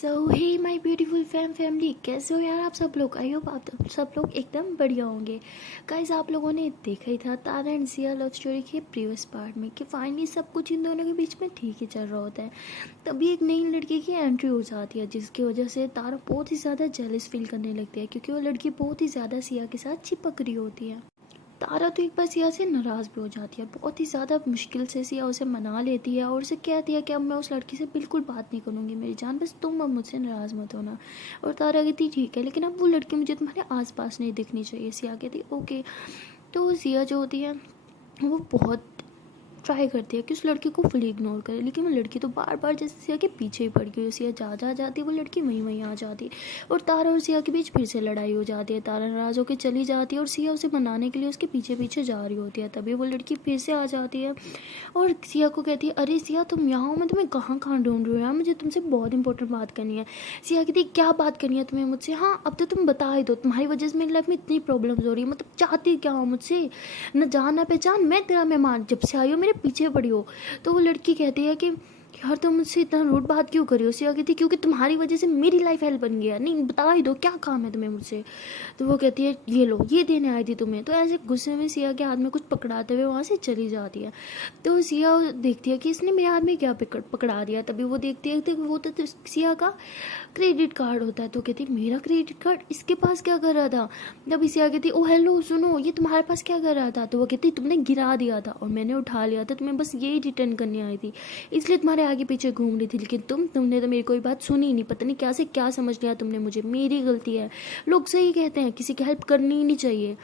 So hey my beautiful family, कैसे हो यार आप सब लोग। आई होप आप सब लोग एकदम बढ़िया होंगे। गाइस, आप लोगों ने देखा ही था तारा एंड सिया लव स्टोरी के प्रीवियस पार्ट में कि फाइनली सब कुछ इन दोनों के बीच में ठीक ही चल रहा होता है। तभी एक नई लड़की की एंट्री हो जाती है, जिसकी वजह से तारा बहुत ही ज़्यादा जेलस फील करने लगती है, क्योंकि वो लड़की बहुत ही ज़्यादा सिया के साथ चिपक रही होती है। तारा तो एक बार सिया से नाराज़ भी हो जाती है, बहुत ही ज़्यादा मुश्किल से सिया उसे मना लेती है और उसे कहती है कि अब मैं उस लड़की से बिल्कुल बात नहीं करूँगी मेरी जान, बस तुम अब मुझसे नाराज़ मत होना। और तारा कहती ठीक है, लेकिन अब वो लड़की मुझे तुम्हारे आसपास नहीं दिखनी चाहिए। सिया कहती ओके। तो सिया जो होती है वो बहुत ट्राई करती है कि उस लड़की को फुली इग्नोर करे, लेकिन वो लड़की तो बार बार जैसे सिया के पीछे ही पड़ गई। सिया जा जाती, वो लड़की वहीं वहीं आ जाती और तारा और सिया के बीच फिर से लड़ाई हो जाती है। तारा नाराज़ होकर चली जाती है और सिया उसे मनाने के लिए उसके पीछे पीछे जा रही होती है। तभी वो लड़की फिर से आ जाती है और सिया को कहती है अरे सिया तुम यहाँ हो, मैं तुम्हें कहाँ कहाँ ढूंढ रही हूँ यार, मुझे तुमसे बहुत इंपॉर्टेंट बात करनी है। सिया कहती क्या बात करनी है तुम्हें मुझसे, हाँ अब तो तुम बता ही दो, तुम्हारी वजह से मेरी लाइफ में इतनी प्रॉब्लम्स हो रही है, मतलब चाहती क्या हो मुझसे, न जान ना पहचान, मैं तेरा मेहमान, जब से आई हो मेरे पीछे पड़ी हो। तो वो लड़की कहती है कि यार तुम मुझसे इतना रूड बात क्यों कर रही हो। सिया कहती क्योंकि तुम्हारी वजह से मेरी लाइफ हेल्प बन गया, नहीं बता ही दो क्या काम है तुम्हें मुझसे। तो वो कहती है ये लो ये देने आई थी तुम्हें। तो ऐसे गुस्से में सिया के हाथ में कुछ पकड़ाते हुए वहाँ से चली जाती है। तो सिया देखती है कि इसने मेरे हाथ में क्या पकड़ा दिया। तभी वो देखती है कि वो तो सिया का क्रेडिट कार्ड होता है। तो कहती मेरा क्रेडिट कार्ड इसके पास क्या कर रहा था। तभी सिया कहती ओ हेलो सुनो, ये तुम्हारे पास क्या कर रहा था। तो वो कहती तुमने गिरा दिया था और मैंने उठा लिया था, तुम्हें बस यही रिटर्न करने आई थी, इसलिए तुम्हारे आगे पीछे घूम रही थी, लेकिन तुमने तो मेरी कोई बात सुनी नहीं, पता नहीं क्या से क्या समझ लिया तुमने मुझे, मेरी गलती है। लोग सही कहते हैं किसी की हेल्प करनी ही नहीं चाहिए,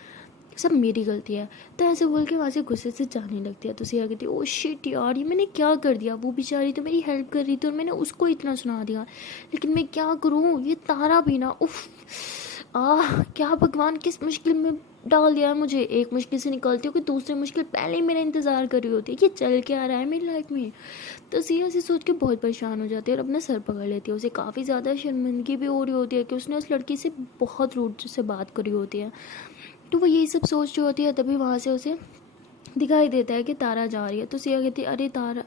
सब मेरी गलती है। तो ऐसे बोल के वहाँ से गुस्से से जाने लगती है। तो सिया कहती है ओ शिट यार, ये मैंने क्या कर दिया, वो बेचारी तो मेरी हेल्प कर रही थी और मैंने उसको इतना सुना दिया, लेकिन मैं क्या करूँ, ये तारा भी ना उफ क्या भगवान किस मुश्किल में डाल दिया है मुझे। एक मुश्किल से निकलती हूँ कि दूसरी मुश्किल पहले ही मेरा इंतज़ार कर रही होती है, ये चल के आ रहा है मेरी लाइफ में। तो सिया से सोच के बहुत परेशान हो जाती है और अपना सर पकड़ लेती है। उसे काफ़ी ज़्यादा शर्मिंदगी भी हो रही होती है कि उसने उस लड़की से बहुत रूड से बात करी होती है। तो वो यही सब सोच रही होती है। तभी वहाँ से उसे दिखाई देता है कि तारा जा रही है। तो सिया कहती है अरे तारा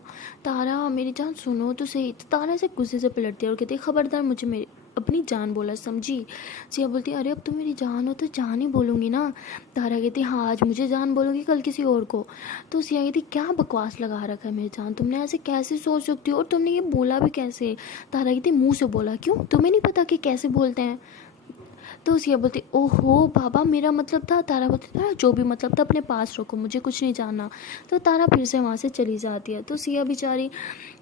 तारा मेरी जान सुनो तो सही। तो तारा से गुस्से से पलटती है और कहती है खबरदार मुझे मेरी अपनी जान बोला समझी। सिया बोलती है अरे अब तुम मेरी जान हो तो जान ही बोलूँगी ना। तारा कहती है हाँ आज मुझे जान बोलूँगी कल किसी और को। तो सिया कहती क्या बकवास लगा रखा है मेरी जान, तुमने ऐसे कैसे सोच सकती हो और तुमने ये बोला भी कैसे। तारा कहती मुँह से बोला, क्यों तुम्हें नहीं पता कि कैसे बोलते हैं। तो सिया बोलती ओहो बाबा मेरा मतलब था। तारा बोलती था जो भी मतलब था अपने पास रखो, मुझे कुछ नहीं जानना। तो तारा फिर से वहाँ से चली जाती है। तो सिया बेचारी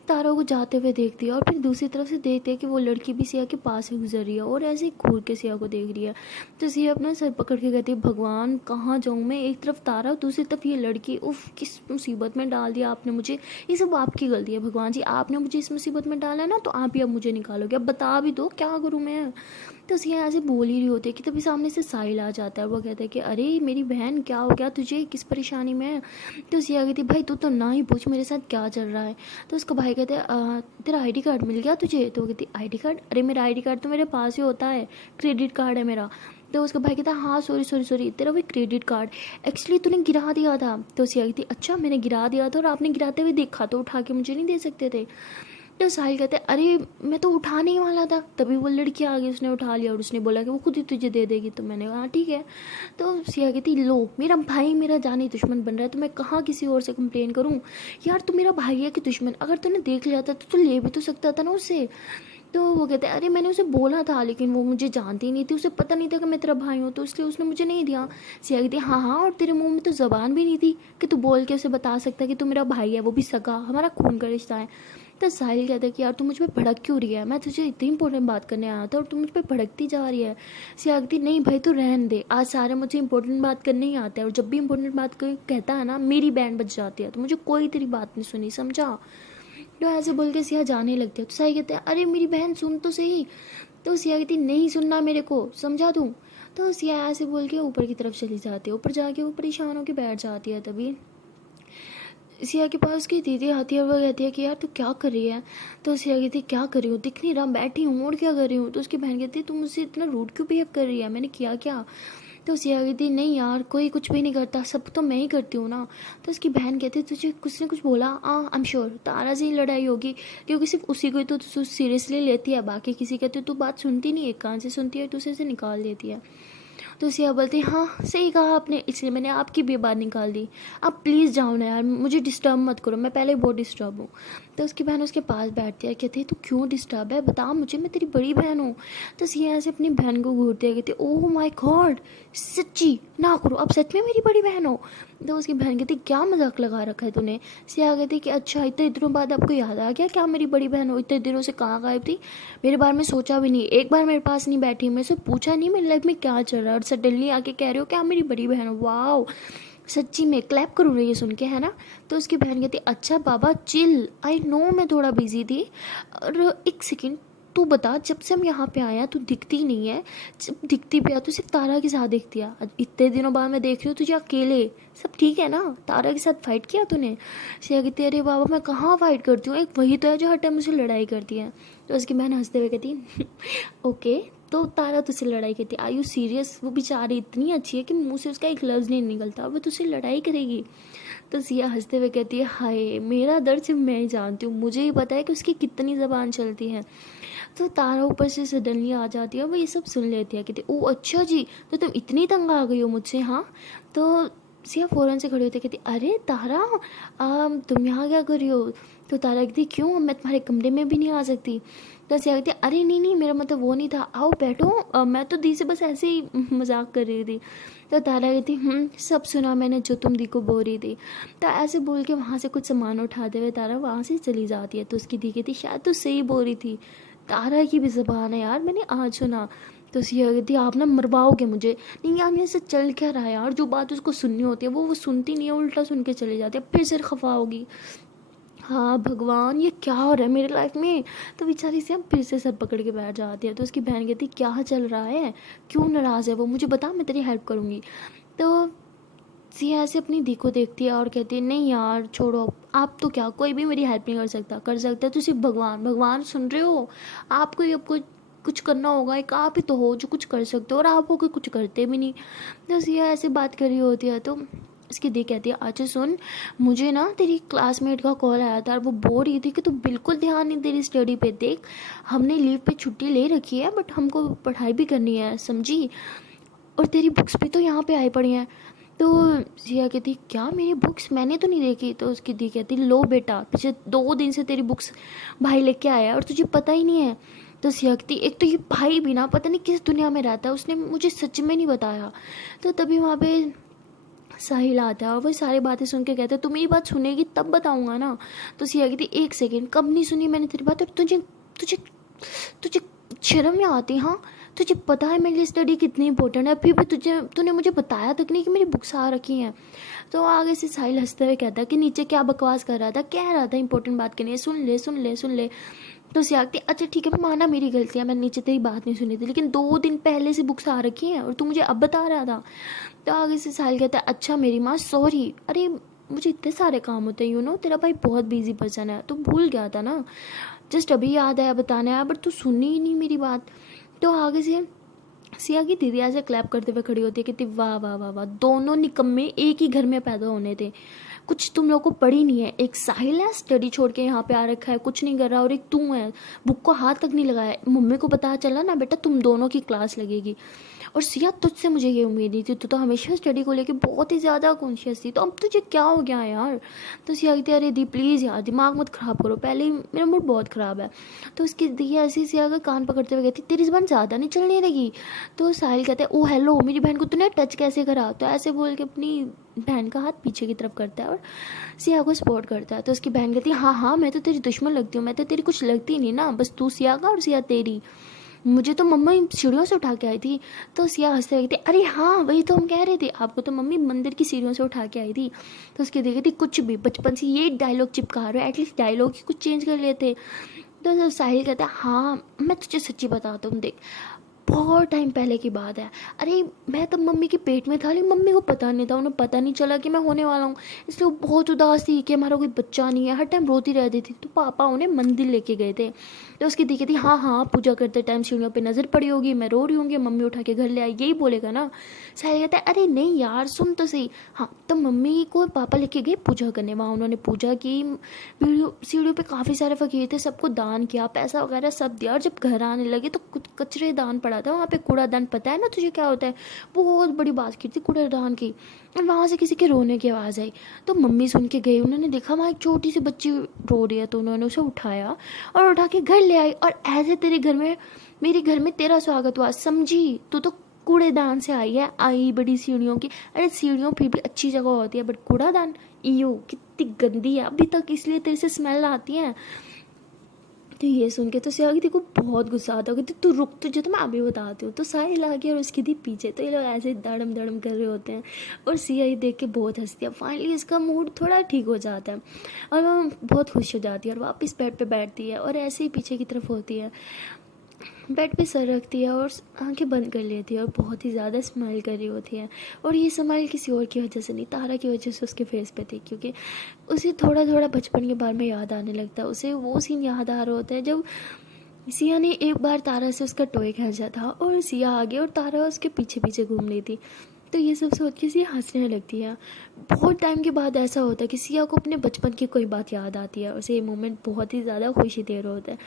तारा को जाते हुए देखती है और फिर दूसरी तरफ से देखती है कि वो लड़की भी सिया के पास ही गुजर रही है और ऐसे ही घूर के सिया को देख रही है। तो सिया अपना सर पकड़ के कहती है भगवान कहाँ जाऊँ मैं, एक तरफ तारा दूसरी तरफ ये लड़की, उफ किस मुसीबत में डाल दिया आपने मुझे, ये सब आपकी गलती है भगवान जी, आपने मुझे इस मुसीबत में डाला है ना, तो आप ही अब मुझे निकालोगे, अब बता भी दो क्या करूँ मैं। तो सिया ऐसे बोल ही रही होती है कि तभी सामने से साहिल आ जाता है। वो कहता है कि अरे मेरी बहन क्या हो गया तुझे, किस परेशानी में है। तो सिया कहती भाई तू तो ना ही पूछ मेरे साथ क्या चल रहा है। तो उसका भाई कहता है तेरा आईडी कार्ड मिल गया तुझे। तो वो कहती आईडी कार्ड, अरे मेरा आईडी कार्ड तो मेरे पास ही होता है, क्रेडिट कार्ड है मेरा। तो उसका भाई कहता है हाँ सॉरी सॉरी सॉरी तेरा वही क्रेडिट कार्ड एक्चुअली तूने गिरा दिया था। तो सिया कहती अच्छा मैंने गिरा दिया था और आपने गिराते हुए देखा तो उठा के मुझे नहीं दे सकते थे। तो साहिल कहते अरे मैं तो उठाने ही वाला था। तभी वो लड़की आ गई, उसने उठा लिया और उसने बोला कि वो खुद ही तुझे दे देगी। तो मैंने कहा हाँ ठीक है। तो सिया कहती लो मेरा भाई मेरा जानी दुश्मन बन रहा है, तो मैं कहाँ किसी और से कंप्लेन करूँ। यार तू मेरा भाई है कि दुश्मन, अगर तूने देख लिया था तो तू ले भी तो सकता था ना उससे। तो वो कहते हैं अरे मैंने उसे बोला था लेकिन वो मुझे जानती नहीं थी, उसे पता नहीं था कि मैं तेरा भाई हूँ, तो इसलिए उसने मुझे नहीं दिया। सिया कहती हाँ हाँ और तेरे मुंह में तो ज़बान भी नहीं थी कि तू बोल के उसे बता सकता कि तू मेरा भाई है, वो भी सगा, हमारा खून का रिश्ता है। तो साहिल कहता है कि यार तू मुझ पर भड़क क्यों रही है, मैं तुझे इतनी इंपॉर्टेंट बात करने आया था और तू मुझ पर भड़कती जा रही है। सिया कहती नहीं भाई तू रहन दे, आज सारे मुझे इंपॉर्टेंट बात करने ही आते हैं और जब भी इंपॉर्टेंट बात कोई कहता है ना मेरी बैंड बज जाती है, तो मुझे कोई तेरी बात नहीं सुनी समझा। तो ऐसे बोल के सिया जाने लगती है। तो साहिल कहते हैं अरे मेरी बहन सुन तो सही। तो सिया कहती नहीं सुनना मेरे को, समझा दूँ। तो सिया ऐसे बोल के ऊपर की तरफ चली जाती है, ऊपर जाके वो परेशान होकर बैठ जाती है। तभी सिया के पास उसकी दीदी आती है और वो कहती है कि यार तू क्या कर रही है। तो सिया कहती है क्या कर रही हूँ, दिख नहीं रहा बैठी हूँ और क्या कर रही हूँ। तो उसकी बहन कहती है तू मुझसे इतना रूड क्यों बिहेव कर रही है, मैंने किया क्या। तो सिया कहती नहीं यार कोई कुछ भी नहीं करता, सब तो मैं ही करती हूँ ना। तो उसकी बहन कहती तुझे कुछ ने कुछ बोला? आई एम श्योर तारा से ही लड़ाई होगी, क्योंकि सिर्फ उसी को ही तो तू सीरियसली लेती है, बाकी किसी कहते तू बात सुनती नहीं, एक कान से सुनती है दूसरे से निकाल देती है। तो सिया बोलती हाँ सही कहा आपने, इसलिए मैंने आपकी भी बात निकाल दी, आप प्लीज़ जाओ ना यार, मुझे डिस्टर्ब मत करो, मैं पहले बहुत डिस्टर्ब हूँ। तो उसकी बहन उसके पास बैठती है, कहती है तू क्यों डिस्टर्ब है, बता मुझे, मैं तेरी बड़ी बहन हूँ। तो सिया ऐसे अपनी बहन को घूरती है, कहती है ओह माय गॉड सच्ची ना करो, अब सच में मेरी बड़ी बहन हो। तो उसकी बहन कहती क्या मजाक लगा रखा है तूने। सिया कहती कि अच्छा इतने दिनों बाद आपको याद आ गया क्या मेरी बड़ी बहन हो, इतने दिनों से कहाँ गायब थी, मेरे बारे में सोचा भी नहीं, एक बार मेरे पास नहीं बैठी, मेरे से पूछा नहीं मेरी लाइफ में क्या चल रहा है, और सडनली आके कह रहे हो क्या मेरी बड़ी बहन हो, वाओ सच्ची में क्लैप करूँ रही है सुन के, है ना। तो उसकी बहन कहती अच्छा बाबा चिल, आई नो मैं थोड़ा बिजी थी, और एक सेकेंड तू बता जब से हम यहाँ पे आए हैं तू दिखती नहीं है, जब दिखती भी है तो सिर्फ तारा के साथ दिखती है, इतने दिनों बाद मैं देख रही हूँ तुझे अकेले, सब ठीक है ना, तारा के साथ फाइट किया तूने। सिया कहती अरे बाबा मैं कहाँ फाइट करती हूँ, एक वही तो है जो हर टाइम मुझसे लड़ाई करती है। तो उसकी बहन हंसते हुए कहती ओके तो तारा तुझसे लड़ाई करती है, आर यू सीरियस, वो बेचारी इतनी अच्छी है कि मुँह से उसका एक लफ्ज़ नहीं निकलता, वो तुझसे लड़ाई करेगी। तो सिया हंसते हुए कहती है हाय मेरा दर्द सिर्फ मैं ही जानती हूँ, मुझे ही पता है कि उसकी कितनी ज़बान चलती है। तो तारा ऊपर से सडनली आ जाती है, वो ये सब सुन लेती है, कहती ओ अच्छा जी तो तुम इतनी तंग आ गई हो मुझसे, हाँ। तो सिया फ़ौरन से खड़ी होती है, कहती अरे तारा तुम यहाँ क्या कर रही हो। तो तारा कहती क्यों मैं तुम्हारे कमरे में भी नहीं आ सकती। तो सिया कहती अरे नहीं नहीं मेरा मतलब वो नहीं था, आओ बैठो, मैं तो दी से बस ऐसे ही मजाक कर रही थी। तो तारा कहती सब सुना मैंने जो तुम दी को बोल रही थी। तो ऐसे बोल के वहाँ से कुछ सामान उठाते हुए तारा वहाँ से चली जाती है। तो उसकी दी कहती शायद तो सही बोल रही थी, तारा की भी ज़बान है यार, मैंने आज सुना। तो सिया कहती आप ना मरवाओगे मुझे, नहीं यार मेरे से चल क्या रहा है यार, जो बात उसको सुननी होती है वो सुनती नहीं है, उल्टा सुन के चली जाती है, फिर सिर खफा होगी। हाँ भगवान ये क्या हो रहा है मेरी लाइफ में। तो बेचारी से फिर से सर पकड़ के बैठ जाती है। तो उसकी बहन कहती क्या चल रहा है, क्यों नाराज़ है वो, मुझे बता मैं तेरी हेल्प करूँगी। तो सिया ऐसे अपनी दी को देखती है और कहती है नहीं यार छोड़ो, आप तो क्या कोई भी मेरी हेल्प नहीं कर सकता, कर सकता है तो सिर्फ भगवान, भगवान सुन रहे हो, आपको ही आपको कुछ करना होगा, एक आप ही तो हो जो कुछ कर सकते हो और आप हो कि कुछ करते भी नहीं। तो सिया ऐसे बात कर रही होती है। तो इसकी दी कहती है अच्छा सुन, मुझे ना तेरी क्लासमेट का कॉल आया था और वो बोल रही थी कि तू बिल्कुल ध्यान नहीं तेरी स्टडी पे, देख हमने लीव पे छुट्टी ले रखी है बट हमको पढ़ाई भी करनी है समझी, और तेरी बुक्स भी तो यहाँ पे आई पड़ी हैं। तो सिया कहती क्या मेरी बुक्स, मैंने तो नहीं देखी। तो उसकी दी कहती लो बेटा पिछले 2 दिन से तेरी बुक्स भाई लेके आया है और तुझे पता ही नहीं है। तो सिया कहती एक तो ये भाई भी ना पता नहीं किस दुनिया में रहता है, उसने मुझे सच में नहीं बताया। तो तभी वहाँ पे साहिल आता है और वो सारी बातें सुन के कहते तू मेरी बात सुनेगी तब बताऊँगा ना। तो सिया कहती एक सेकेंड कब नहीं सुनी मैंने तेरी बात, और तुझे तुझे तुझे शर्म नहीं आती, हाँ तुझे पता है मेरे लिए स्टडी कितनी इंपॉर्टेंट है, फिर भी तूने मुझे बताया तक नहीं कि मेरी बुक्स आ रखी हैं। तो आगे से साहिल हंसते हुए कहता है कि नीचे क्या बकवास कर रहा था, कह रहा था इंपॉर्टेंट बात करनी है, सुन ले सुन ले सुन ले। तो सियागती अच्छा ठीक है माना मेरी गलती है, मैंने नीचे तेरी बात नहीं सुनी थी, लेकिन 2 दिन पहले से बुक्स आ रखी हैं और तू मुझे अब बता रहा था। तो आगे से साहिल कहता है अच्छा मेरी माँ सॉरी, अरे मुझे इतने सारे काम होते हैं, यू नो तेरा भाई बहुत बिजी पर्सन है, तो भूल गया था ना, जस्ट अभी याद आया बताने आया बट तू सुनी ही नहीं मेरी बात। तो आगे से सिया की दीदी ऐसे क्लैप करते हुए खड़ी होती है, कहती वाह वाह वाह वाह, दोनों निकम्मे एक ही घर में पैदा होने थे, कुछ तुम लोग को पड़ी नहीं है, एक साहिल है स्टडी छोड़ के यहाँ पे आ रखा है कुछ नहीं कर रहा, और एक तू है बुक को हाथ तक नहीं लगाया, मम्मी को पता चला ना बेटा तुम दोनों की क्लास लगेगी। और सिया तुझसे मुझे ये उम्मीद नहीं थी, तू तो हमेशा स्टडी को लेके बहुत ही ज़्यादा कॉन्शियस थी, तो अब तुझे क्या हो गया यार। तो सिया कहती अरे दी प्लीज़ यार दिमाग मत ख़राब करो, पहले ही मेरा मूड बहुत ख़राब है। तो उसकी दी ऐसी सिया का कान पकड़ते हुए कहती तेरी ज़बान ज़्यादा नहीं चलने लगी। तो साहिल कहते हैं ओ हेलो मेरी बहन को तूने टच कैसे करा। तो ऐसे बोल के अपनी बहन का हाथ पीछे की तरफ करता है और सिया को सपोर्ट करता है। तो उसकी बहन कहती है हाँ मैं तो तेरी दुश्मन लगती हूँ, मैं तो तेरी कुछ लगती नहीं ना, बस तू सिया का और सिया तेरी, मुझे तो मम्मा सीढ़ियों से उठा के आई थी। तो सिया हंसते हुए कहती अरे हाँ वही तो हम कह रहे थे, आपको तो मम्मी मंदिर की सीढ़ियों से उठा के आई थी। तो उसकी देखी थी कुछ भी बचपन से ये डायलॉग चिपका रहे हो, एटलीस्ट डायलॉग ही कुछ चेंज कर लेते। तो साहिल कहता है हाँ मैं तुझे सच्ची बताता हूँ, देख बहुत टाइम पहले की बात है। अरे मैं तब मम्मी के पेट में था, लेकिन मम्मी को पता नहीं था, उन्हें पता नहीं चला कि मैं होने वाला हूँ। इसलिए वो बहुत उदास थी कि हमारा कोई बच्चा नहीं है, हर टाइम रोती रहती थी। तो पापा उन्हें मंदिर लेके गए थे। तो उसकी दी कहती हाँ हाँ पूजा करते टाइम सीढ़ियों पे नज़र पड़ी होगी, मैं रो रही होंगी, मम्मी उठा के घर ले आई, यही बोलेगा ना। साहिल कहता है अरे नहीं यार सुन तो सही। हाँ तो मम्मी को पापा लेके गए पूजा करने, वहाँ उन्होंने पूजा की, सीढ़ियों पे काफ़ी सारे फकीर थे, सबको दान किया, पैसा वगैरह सब दिया। और जब घर आने लगे तो कुछ कचरे दान पड़ा था वहाँ पे, कूड़ादान, पता है ना तुझे क्या होता है, बहुत बड़ी बात की थी कूड़ादान की। और वहाँ से किसी के रोने की आवाज़ आई, तो मम्मी सुन के गई, उन्होंने देखा वहाँ एक छोटी सी बच्ची रो रही है, तो उन्होंने उसे उठाया और उठा के घर ले आई। और ऐसे तेरे घर में, मेरे घर में तेरा स्वागत हुआ, समझी? तू तो कूड़ेदान से आई है, आई बड़ी सीढ़ियों की। अरे सीढ़ियों फिर भी अच्छी जगह होती है, बट कूड़ादान, इयो कितनी गंदी है अभी तक, इसलिए तेरे से स्मेल आती है। तो ये सुन के तो सिया की को बहुत गुस्सा आता होगा, तो तू रुक, तुझे तो मैं अभी बताती हूँ। तो साहिल आ गया और उसकी दी पीछे, तो ये लोग ऐसे दड़म दड़म कर रहे होते हैं और सिया ये देख के बहुत हंसती है। फाइनली इसका मूड थोड़ा ठीक हो जाता है और वह बहुत खुश हो जाती है और वापस बेड पे बैठती है और ऐसे ही पीछे की तरफ होती है, बेड पे सर रखती है और आंखें बंद कर लेती है और बहुत ही ज़्यादा स्माइल कर रही होती है। और ये स्माइल किसी और की वजह से नहीं, तारा की वजह से उसके फेस पे थी, क्योंकि उसे थोड़ा थोड़ा बचपन के बारे में याद आने लगता है। उसे वो सीन याद आ रहा होता है जब सिया ने एक बार तारा से उसका टॉय खींचा था और सिया आ गई और तारा उसके पीछे पीछे घूम रही थी। तो ये सब सोच के सिया हंसने लगती है। बहुत टाइम के बाद ऐसा होता है कि सिया को अपने बचपन की कोई बात याद आती है, उसे ये मोमेंट बहुत ही ज़्यादा खुशी दे रहा होता है,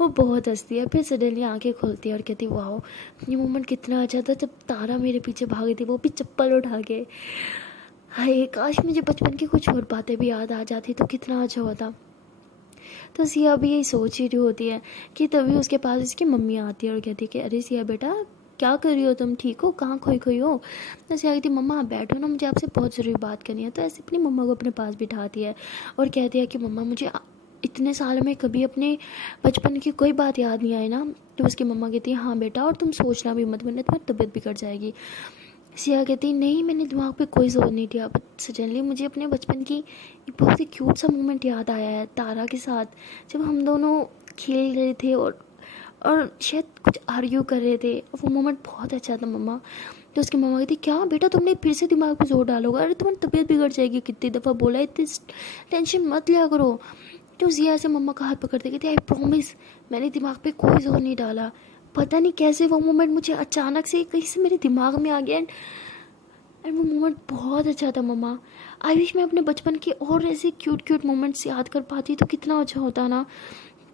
वो बहुत हंसती है। फिर सडनली आंखें खुलती है और कहती है वाह, ये मोमेंट कितना अच्छा था जब तारा मेरे पीछे भागी थी, वो भी चप्पल उठा के। हाय काश मुझे बचपन की कुछ और बातें भी याद आ जाती तो कितना अच्छा होता। तो सिया भी यही सोच ही रही होती है कि तभी उसके पास उसकी मम्मी आती है और कहती है कि अरे सिया बेटा क्या कर रही हो तुम, ठीक हो, कहाँ खोई खोई हो? तो सिया कहती मम्मा आप बैठो ना, मुझे आपसे बहुत ज़रूरी बात करनी है। तो ऐसे अपनी मम्मा को अपने पास बिठाती है और कहती है कि मम्मा मुझे इतने साल में कभी अपने बचपन की कोई बात याद नहीं आई ना। तो उसकी मम्मा कहती है हाँ बेटा, और तुम सोचना भी मत, वरना तुम्हारी तबीयत बिगड़ जाएगी। सिया कहती नहीं मैंने दिमाग पे कोई जोर नहीं दिया, बट सडनली मुझे अपने बचपन की एक बहुत ही क्यूट सा मोमेंट याद आया है तारा के साथ, जब हम दोनों खेल रहे थे और शायद कुछ आर्ग्यू कर रहे थे, और वो मोमेंट बहुत अच्छा था मम्मा। तो उसकी मम्मा कहती क्या बेटा तुमने फिर से दिमाग पे जोर डालोगे, अरे तुम्हारी तबीयत बिगड़ जाएगी, कितनी दफ़ा बोला है, इतनी टेंशन मत लिया करो। तो जिया से मम्मा का हाथ पकड़ते कहती आई प्रॉमिस मैंने दिमाग पे कोई जोर नहीं डाला, पता नहीं कैसे वो मोमेंट मुझे अचानक से कहीं से मेरे दिमाग में आ गया। एंड वो मोमेंट बहुत अच्छा था मम्मा। आई विश मैं अपने बचपन के और ऐसे क्यूट क्यूट मोमेंट्स याद कर पाती तो कितना अच्छा होता ना।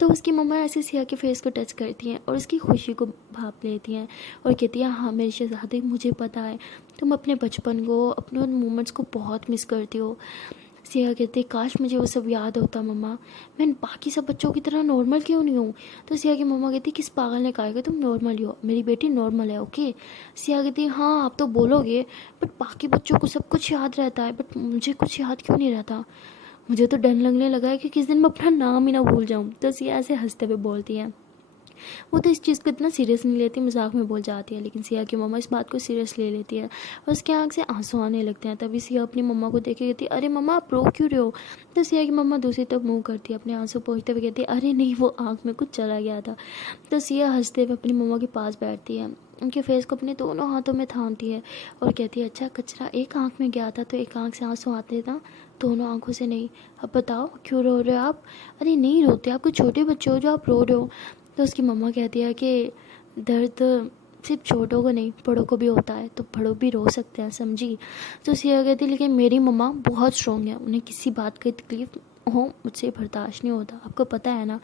तो उसकी मम्मा ऐसे सिया के फेस को टच करती हैं और उसकी खुशी को भाप लेती हैं और कहती हैं हाँ मेरे शहजादी मुझे पता है तुम अपने बचपन को, अपने उन मोमेंट्स को बहुत मिस करती हो। सिया कहती काश मुझे वो सब याद होता मम्मा, मैं बाकी सब बच्चों की तरह नॉर्मल क्यों नहीं हूँ? तो सिया की मम्मा कहती किस पागल ने कहा कि तुम नॉर्मल ही हो, मेरी बेटी नॉर्मल है ओके। सिया कहती हाँ आप तो बोलोगे, बट बाकी बच्चों को सब कुछ याद रहता है, बट मुझे कुछ याद क्यों नहीं रहता? मुझे तो डर लगने लगा है कि किस दिन मैं अपना नाम ही ना भूल जाऊँ। तो सिया ऐसे हंसते हुए बोलती है। वो तो इस चीज़ को इतना सीरियस नहीं लेती, मजाक में बोल जाती है, लेकिन सिया की मम्मा इस बात को सीरियस ले लेती है और उसके आँख से आंसू आने लगते हैं। तभी सिया अपनी मम्मा को देख के कहती है अरे मम्मा आप रो क्यों रहे हो? तो सिया की मम्मा दूसरी तरफ मुँह करती है अपने आंसू पोंछते हुए, कहती है अरे नहीं वो आँख में कुछ चला गया था। तो सिया हंसते हुए अपनी मम्मा के पास बैठती है, उनके फेस को अपने दोनों हाथों में थामती है और कहती है अच्छा कचरा एक आँख में गया था तो एक आँख से आंसू आते था, दोनों आंखों से नहीं। अब बताओ क्यों रो रहे हो आप? अरे नहीं रोते, आप कुछ छोटे बच्चे हो जो आप रो रहे हो। तो उसकी मम्मा कहती है कि दर्द सिर्फ छोटों को नहीं बड़ों को भी होता है, तो बड़ों भी रो सकते हैं समझी। तो सिया कहती है लेकिन मेरी मम्मा बहुत स्ट्रॉन्ग है, उन्हें किसी बात की तकलीफ हो मुझसे बर्दाश्त नहीं होता, आपको पता है ना।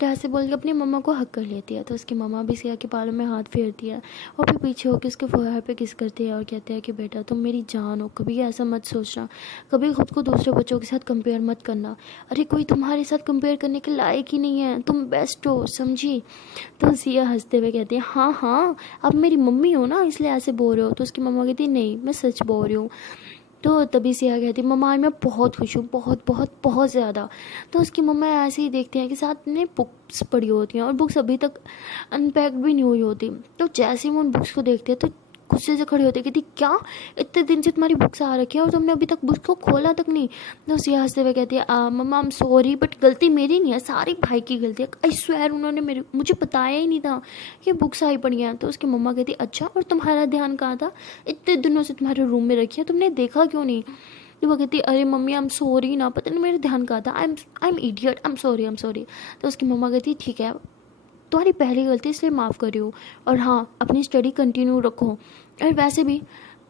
तो ऐसे बोल के अपनी मम्मा को हक कर लेती है। तो उसकी मम्मा भी सिया के बालों में हाथ फेरती है और फिर पीछे होकर उसके फोरहेड पे किस करती है और कहते हैं कि बेटा तुम मेरी जान हो, कभी ऐसा मत सोचना, कभी खुद को दूसरे बच्चों के साथ कंपेयर मत करना, अरे कोई तुम्हारे साथ कंपेयर करने के लायक ही नहीं है, तुम बेस्ट हो समझी। तो सिया हंसते हुए कहती है हाँ हाँ आप मेरी मम्मी हो ना इसलिए ऐसे बोल रहे हो। तो उसकी मम्मा कहती नहीं मैं सच बोल रही हूँ। तो तभी सिया कहती मम्मा आज मैं बहुत खुश हूँ, बहुत बहुत बहुत ज़्यादा। तो उसकी मम्मा ऐसे ही देखते हैं कि साथ में बुक्स पढ़ी होती हैं और बुक्स अभी तक अनपैक्ड भी नहीं हुई होती। तो जैसे ही वो उन बुक्स को देखते हैं तो गुस्से से खड़ी होती है, कहती क्या इतने दिन से तुम्हारी बुक्स आ रखी है और तुमने अभी तक बुक्स को खोला तक नहीं। तो सिया हंसते हुए कहती है मम्मा आई एम सॉरी, बट गलती मेरी नहीं है, सारी भाई की गलती है। आई स्वेयर उन्होंने मुझे बताया ही नहीं था कि बुक्स आई पड़ी हैं। तो उसकी मम्मा कहती अच्छा, और तुम्हारा ध्यान कहाँ था, इतने दिनों से तुम्हारे रूम में रखी है, तुमने देखा क्यों नहीं। तो वो कहती अरे मम्मी आई एम सॉरी ना, पता नहीं मेरा ध्यान कहाँ था, I am idiot, I am sorry. तो उसकी मम्मा कहती ठीक है, तुम्हारी पहली गलती इसलिए माफ़ कर रही हूँ, और हाँ अपनी स्टडी कंटिन्यू रखो। और वैसे भी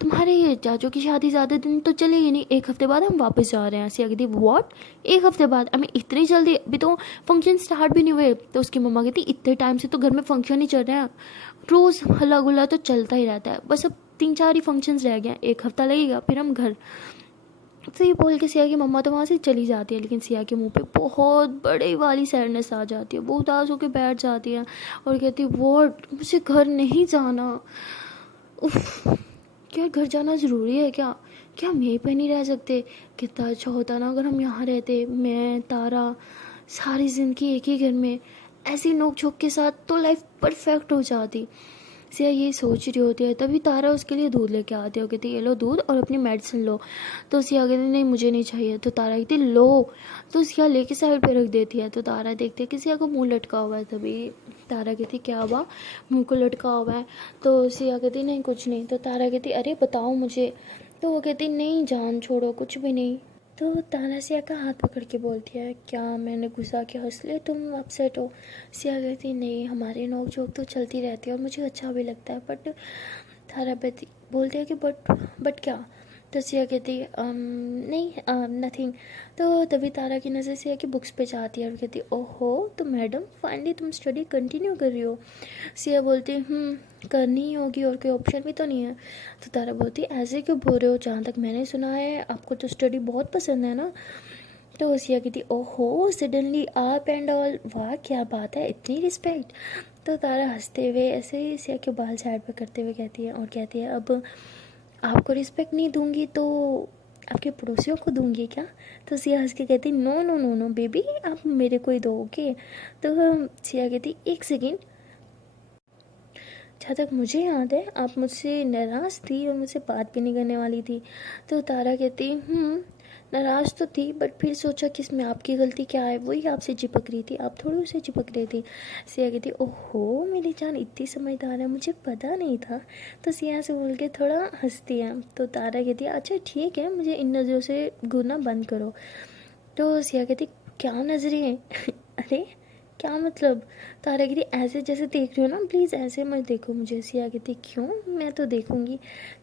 तुम्हारे ये चाचू की शादी ज़्यादा दिन तो चलेगी नहीं, 1 हफ्ते बाद हम वापस जा रहे हैं। सिया कहती व्हाट, 1 हफ्ते बाद, हमें इतनी जल्दी, अभी तो फंक्शन स्टार्ट भी नहीं हुए। तो उसकी मम्मा कहती इतने टाइम से तो घर में फंक्शन ही चल रहे हैं, रोज़ हल्ला गुल्ला तो चलता ही रहता है, बस अब 3-4 ही फंक्शंस रह गए हैं, 1 हफ्ता लगेगा फिर हम घर। तो ये बोल के सिया की मम्मा तो वहाँ से चली जाती है, लेकिन सिया के मुंह पे बहुत बड़ी वाली सैडनेस आ जाती है, वो उदास होकर बैठ जाती है और कहती है वॉट, मुझे घर नहीं जाना। उफ, क्या घर जाना ज़रूरी है क्या, क्या हम यहीं पे नहीं रह सकते। कितना अच्छा होता ना अगर हम यहाँ रहते, मैं तारा सारी ज़िंदगी एक ही घर में, ऐसी नोक झोंक के साथ तो लाइफ परफेक्ट हो जाती। सिया ये सोच रही होती है, तभी तारा उसके लिए दूध लेके आती है, कहती ये लो दूध और अपनी मेडिसिन लो। तो सिया कहती नहीं मुझे नहीं चाहिए। तो तारा कहती लो। तो सिया लेके साइड पे रख देती है। तो तारा देखती है कि सिया को मुंह लटका हुआ है, तभी तारा कहती क्या हुआ, मुंह को लटका हुआ है। तो सिया कहती नहीं कुछ नहीं। तो तारा कहती अरे बताओ मुझे। तो वो कहती नहीं जान छोड़ो, कुछ भी नहीं। तो तारा सिया का हाथ पकड़ के बोलती है क्या मैंने गुस्सा किया इसलिए तुम अपसेट हो। सिया कहती नहीं, हमारे नोक झोंक तो चलती रहती है और मुझे अच्छा भी लगता है, बट तारा बोलती है कि बट क्या। तो सिया कहती नहीं नथिंग। तो तभी तारा की नज़र सिया की बुक्स पे जाती है और कहती ओहो तो मैडम फाइनली तुम स्टडी कंटिन्यू कर रही हो। सिया बोलती करनी ही होगी, और कोई ऑप्शन भी तो नहीं है। तो तारा बोलती ऐसे क्यों बोल रहे हो, जहाँ तक मैंने सुना है आपको तो स्टडी बहुत पसंद है ना। तो सिया कहती ओहो सडनली आप एंड ऑल, वाह क्या बात है, इतनी रिस्पेक्ट। तो तारा हंसते हुए ऐसे ही सिया के बाल साइड पर करते हुए कहती है और कहती है अब आपको रिस्पेक्ट नहीं दूंगी तो आपके पड़ोसियों को दूंगी क्या। तो सिया हंस के कहती no no no no baby, आप मेरे को ही दोगे। तो सिया कहती एक सेकेंड, जहाँ तक मुझे याद है आप मुझसे नाराज़ थी और मुझसे बात भी नहीं करने वाली थी। तो तारा कहती नाराज़ तो थी, बट फिर सोचा कि इसमें आपकी गलती क्या है, वही आपसे चिपक रही थी, आप थोड़ी उसे चिपक रही थी। सिया कहती ओहो मेरी जान इतनी समझदार है, मुझे पता नहीं था। तो सिया से बोल के थोड़ा हंसती है। तो तारा कहती है अच्छा ठीक है, मुझे इन नज़रों से घूरना बंद करो। तो सिया कहती क्या नज़रें अरे क्या मतलब। तारा कहती ऐसे जैसे देख रही हो ना, प्लीज़ ऐसे मत देखो मुझे। सिया कहती क्यों, मैं तो देखूंगी।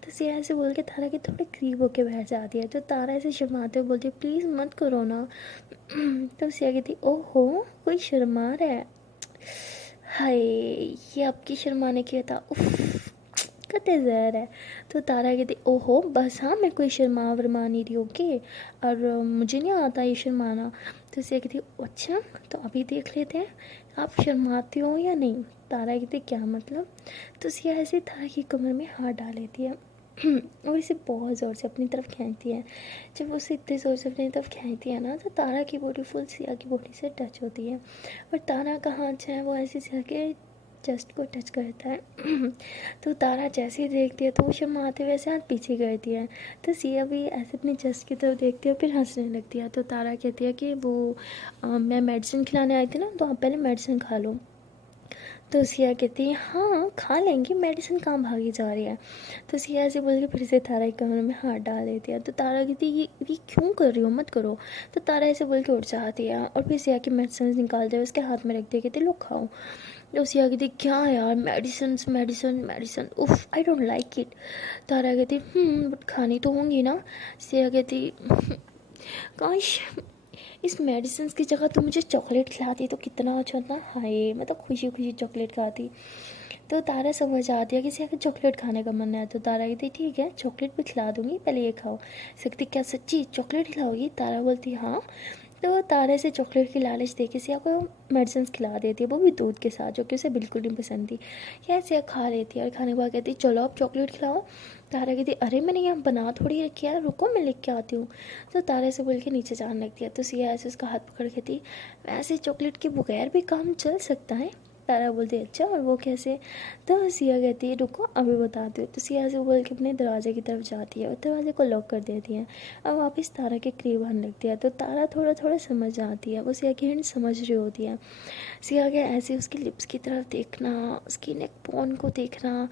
तो सिया ऐसे बोल के तारा के थोड़े करीब होके बैठ जाती है। तो तारा ऐसे शर्माते हुए बोलती है प्लीज़ मत करो ना। तो सिया कहती ओहो कोई शर्मा रहा है, हाय ये आपकी शर्माने की था, उफ कते जहर है। तो तारा कहती ओहो बस हाँ, मैं कोई शर्मा वरमा नहीं रही ओके, और मुझे नहीं आता ये शर्माना। तो सिया कहती अच्छा तो अभी देख लेते हैं आप शर्माती हो या नहीं। तारा कहती क्या मतलब। तो सिया ऐसे तारा की कमर में हाथ डाल लेती है और इसे बहुत ज़ोर से अपनी तरफ खींचती है। जब उसे इतने ज़ोर से अपनी तरफ खींचती है ना, तो तारा की बॉडी फुल सिया की बॉडी से टच होती है, और तारा का हाथ जो है वो ऐसे सिया के चेस्ट को टच करता है। तो तारा जैसे ही देखती है तो वो शर्माते हुए ऐसे हाथ पीछे करती है। तो सिया भी ऐसे अपने चेस्ट की तरफ देखती है, फिर हंसने लगती है। तो तारा कहती है कि वो मैं मेडिसिन खिलाने आई थी ना, तो आप पहले मेडिसिन खा लो। तो सिया कहती है हाँ खा लेंगी, मेडिसिन कहाँ भागी जा रही है। तो सिया ऐसे बोल के फिर से तारा के कमरे में हाथ डाल देती है। तो तारा कहती है ये क्यों कर रही हो, मत करो। तो तारा ऐसे बोल के उठ जाती है और फिर सिया की मेडिसिन निकाल दे उसके हाथ में रख दे, कहती लो खाओ। तो सिया कहती क्या यार मेडिसिन मेडिसिन मेडिसिन, उफ आई डोंट लाइक इट। तारा कहती बट खानी तो होंगी ना। सिया कहती काश इस मेडिसिन की जगह तो मुझे चॉकलेट खिलाती तो कितना अच्छा होता, हाय मैं तो खुशी खुशी चॉकलेट खाती। तो तारा समझ आती है कि सिया को चॉकलेट खाने का मन है। तो तारा कहती ठीक है चॉकलेट भी खिला दूंगी, पहले ये खाओ। सकती क्या सच्ची चॉकलेट खिलाओगी। तारा बोलती हाँ। तो तारे से चॉकलेट की लालच देके सिया को मेडिसिन खिला देती है, वो भी दूध के साथ, जो कि उसे बिल्कुल नहीं पसंद थी। यह सिया खा लेती है और खाने के बाद कहती चलो अब चॉकलेट खिलाओ। तारा कहती अरे मैंने यहाँ बना थोड़ी रखी है, रुको मैं लेके आती हूँ। तो तारे से बोल के नीचे जाने लगती है। तो सिया ऐसे उसका हाथ पकड़ के थी वैसे चॉकलेट के बगैर भी काम चल सकता है, तारा बोलती है अच्छा और वो कैसे। तो सिया कहती है रुको अभी बताती हूँ। तो सिया से बोल के अपने दरवाजे की तरफ जाती है और दरवाजे को लॉक कर देती है। अब वापस तारा के करीब आने लगती है तो तारा थोड़ा थोड़ा समझ आती है, वो सिया की हिंट समझ रही होती है। सिया के ऐसे उसकी लिप्स की तरफ देखना, उसकी नेक पोन को देखना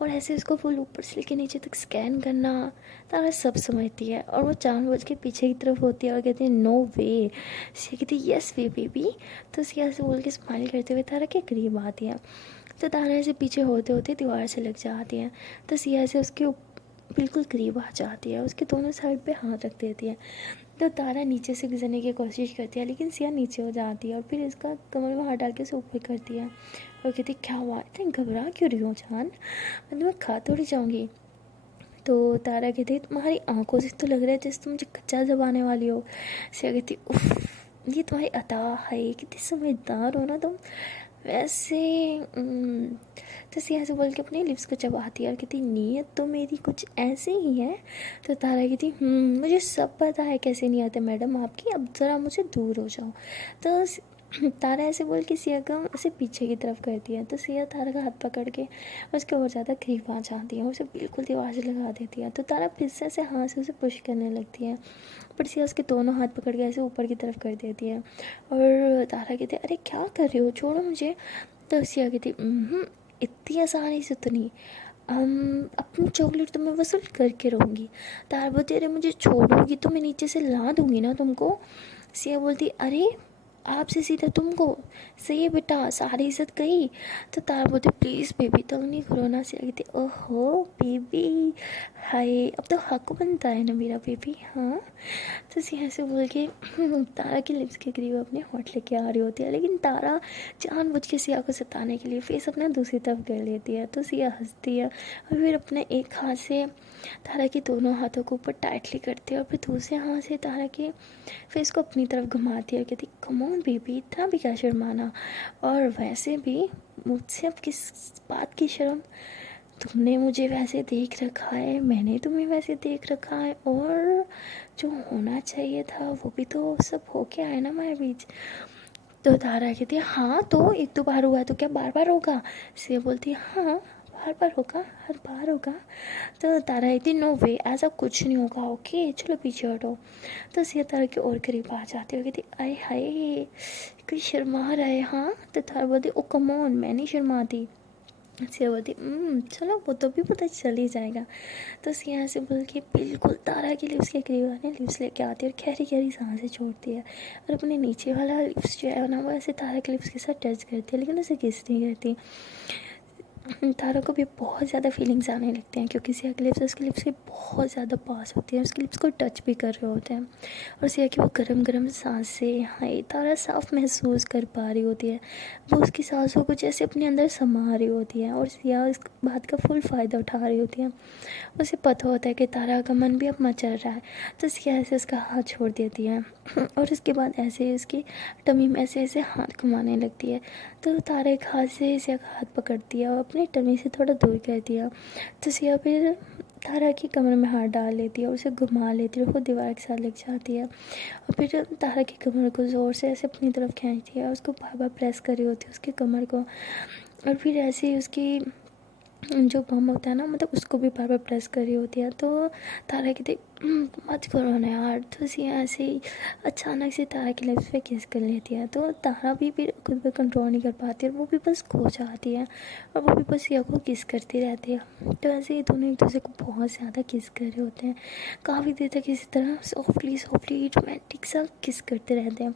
और ऐसे उसको फुल ऊपर से लेके नीचे तक स्कैन करना, तारा सब समझती है। और वो जानबूझ के पीछे की तरफ होती है और कहती है नो वे। सिया कहती है यस वे बेबी। तो सिया से बोल के स्माइल करते हुए तारा के करीब आती है। तो तारा ऐसे पीछे होते होते दीवार से लग जाती है। तो सिया से उसके बिल्कुल करीब आ जाती है, उसके दोनों साइड पे हाथ रख देती है। तो तारा नीचे से गुजरने की कोशिश करती है लेकिन सिया नीचे हो जाती है और फिर इसका कमर में हाथ डाल के उसे ऊपर करती है और कहती क्या हुआ, इतनी घबरा क्यों रही हो जान, मैं तुम्हें खा थोड़ी जाऊँगी। तो तारा कहती तुम्हारी आंखों से तो लग रहा है जैसे तुम मुझे कच्चा जबाने वाली हो। सिया कहती उफ ये तुम्हारी अता है, कितनी समझदार हो ना तुम वैसे। तो सिया से बोल के अपने लिप्स को चबाती है और कहती नीयत तो मेरी कुछ ऐसे ही है। तो तारा कहती मुझे सब पता है कैसे नहीं आते मैडम आपकी, अब ज़रा मुझे दूर हो जाओ। तो तारा ऐसे बोल के सिया को उसे पीछे की तरफ करती है। तो सिया तारा का हाथ पकड़ के उसके और ज़्यादा करीब आ जाती है, उसे बिल्कुल दीवार से लगा देती है। तो तारा फिर से हाथ से उसे पुश करने लगती है पर सिया उसके दोनों हाथ पकड़ के ऐसे ऊपर की तरफ कर देती है। और तारा कहती है अरे क्या कर रही हो, छोड़ो मुझे। तो सिया कहती इतनी आसानी से तो नहीं, अपनी चॉकलेट तो मैं वसूल करके रहूँगी। तारा बोलती अरे मुझे छोड़ोगी तो मैं नीचे से ला दूँगी ना तुमको। सिया बोलती अरे आपसे सीधा तुमको, सही है बेटा सारी इज्जत गई। तो तारा बोलती प्लीज़ बेबी तंग नहीं करो ना। सिया कहती ओहो बेबी हाय अब तो हक बनता है ना मेरा बेबी। हाँ तो सिया से बोल के तारा की लिप्स के करीब अपने होठ लेके आ रही होती है लेकिन तारा जानबूझ के सिया को सताने के लिए फेस अपना दूसरी तरफ कर लेती है। तो सिया हंसती है और फिर अपने एक हाथ से तारा के दोनों हाथों को ऊपर टाइटली करती है और फिर दूसरे हाथ से तारा के फेस को अपनी तरफ घुमाती है और कहती कम ऑन बेबी इतना भी क्या शर्माना, और वैसे भी मुझसे अब किस बात की शर्म, तुमने मुझे वैसे देख रखा है मैंने तुम्हें वैसे देख रखा है और जो होना चाहिए था वो भी तो सब हो के आया ना हमारे बीच। तो तारा कहती है हाँ तो एक दो बार हुआ तो क्या बार बार होगा। सिया बोलती है हाँ बार बार होगा हर बार होगा। तो तारा कहती नो वे ऐसा कुछ नहीं होगा ओके चलो पीछे हटो। तो सिया तारा के और करीब आ जाती है, कहती आए हाय कोई शर्मा रहा है। हाँ तो तारा बोलती ओ कम ऑन मैं नहीं शर्माती। सिया बोलती चलो वो तो भी पता चल ही जाएगा। तो सिया से बोल के बिल्कुल तारा की लिप्स के करीब आने लिप्स लेके आती है और गहरी गहरी सांसें छोड़ती है और अपने नीचे वाला लिप्स जो है ना वो ऐसे तारा के लिप्स के साथ टच करती है लेकिन उसे किस नहीं करती। तारा को भी बहुत ज़्यादा फीलिंग्स आने लगते हैं क्योंकि सिया के लिप्स उसके लिप्स के बहुत ज़्यादा पास होती है, उसके लिप्स को टच भी कर रहे होते हैं और सिया की वो गरम गरम सांसें हाय तारा साफ महसूस कर पा रही होती है, वो उसकी सांसों को जैसे अपने अंदर समा रही होती है और सिया इस बात का फुल फ़ायदा उठा रही होती है। उसे पता होता है कि तारा का मन भी अब मचल रहा है। तो सिया ऐसे उसका हाथ छोड़ देती है और उसके बाद ऐसे उसकी टमी में ऐसे ऐसे हाथ घुमाने लगती है। तो तारा एक हाथ से सिया का हाथ पकड़ती है और अपनी टमी से थोड़ा दूर कर दिया। तो सिया फिर तारा की कमर में हाथ डाल लेती है और उसे घुमा लेती है और वो दीवार के साथ लग जाती है और फिर तारा की कमर को ज़ोर से ऐसे अपनी तरफ खींचती है, उसको बार बार प्रेस कर रही होती है उसकी कमर को और फिर ऐसे ही उसकी जो बम होता है ना मतलब उसको भी बार बार प्रेस कर रही होती है। तो तारा कहती मत करो ना यार। तो सिया ऐसे ही अचानक से तारा की लिप्स पे किस कर लेती है तो तारा भी फिर खुद पे कंट्रोल नहीं कर पाती है और वो भी बस खो जाती है और वो भी बस सिया को किस करती रहती है। तो ऐसे ही दोनों एक दूसरे को बहुत ज़्यादा किस कर रहे होते हैं, काफ़ी देर तक इसी तरह सॉफ्टली सॉफ्टली रोमांटिक सा किस करते रहते हैं।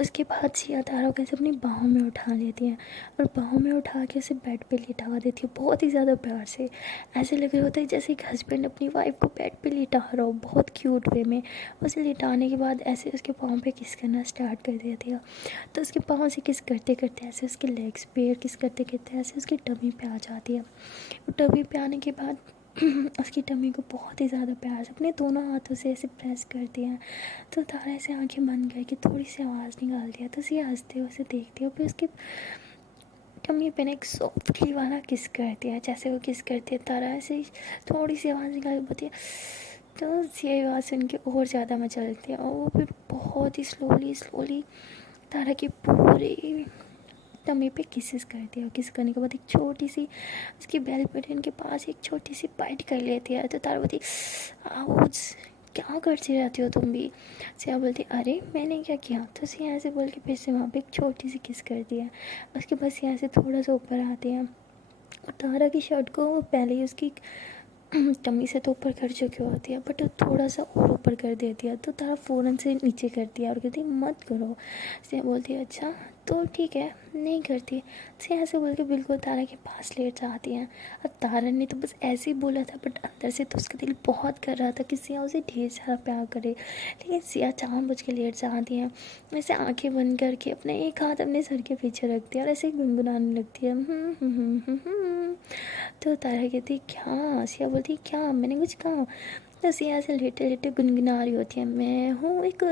उसके बाद सिया तारा को ऐसे अपनी बाहों में उठा लेती है और बाहों में उठा के उसे बेड पे लिटा देती है बहुत ही ज़्यादा प्यार से। ऐसे लग रहा होता है जैसे एक हस्बैंड अपनी वाइफ को बेड पे लिटा रहा हो बहुत क्यूट वे में। उसे लिटाने के बाद ऐसे उसके पाँव पे किस करना स्टार्ट कर देती है। तो उसके पाँव से किस करते करते ऐसे उसके लेग्स पे किस करते करते ऐसे उसकी टमी पे आ जाती है। टमी पे आने के बाद उसकी टमी को बहुत ही ज़्यादा प्यार से अपने दोनों हाथों से ऐसे प्रेस करती है। तो तारा ऐसे आंखें बंद करके थोड़ी सी आवाज़ निकालती है तो उसे हंसते हुए उसे देखती है और फिर उसके टमी पे एक सॉफ्टली वाला किस करती है। जैसे वो किस करती है तारा ऐसे थोड़ी सी आवाज़ निकाल के बोलती है तो ये आवाज़ सुन के और ज़्यादा मचा लगती है और वो फिर बहुत ही स्लोली स्लोली तारा के पूरे टमी पे किसेस कर दिया। किस करने के बाद एक छोटी सी उसकी बेल बटन के पास एक छोटी सी बाइट कर लेती है। तो तारा बोलती आउच, क्या करती रहती हो तुम भी। सिया बोलती अरे मैंने क्या किया। तो सिया ऐसे बोल के फिर से वहाँ पे एक छोटी सी किस कर दिया। उसके बाद सिया से थोड़ा सा ऊपर आते हैं और तारा की शर्ट को पहले ही उसकी टमी से तो ऊपर कर चुकी होती है, बट थोड़ा सा और ऊपर कर देती है। तो तारा फ़ौरन से नीचे करती है और कहती मत करो। सिया बोलती है अच्छा तो ठीक है नहीं करती। सिया ऐसे बोल के बिल्कुल तारा के पास लेट जाती है। अब तारा ने तो बस ऐसे ही बोला था, बट अंदर से तो उसका दिल बहुत कर रहा था कि सिया उसे ढेर सारा प्यार करे। लेकिन सिया जानबूझ के लेट जाती है। ऐसे आंखें बंद करके अपने एक हाथ अपने सर के पीछे रखती है और ऐसे गुनगुनाने लगती है तो तारा कहती क्या। सिया बोलती क्या मैंने कुछ कहा। तो सिया से लेटे लेटे गुनगुना रही होती है मैं हूँ एक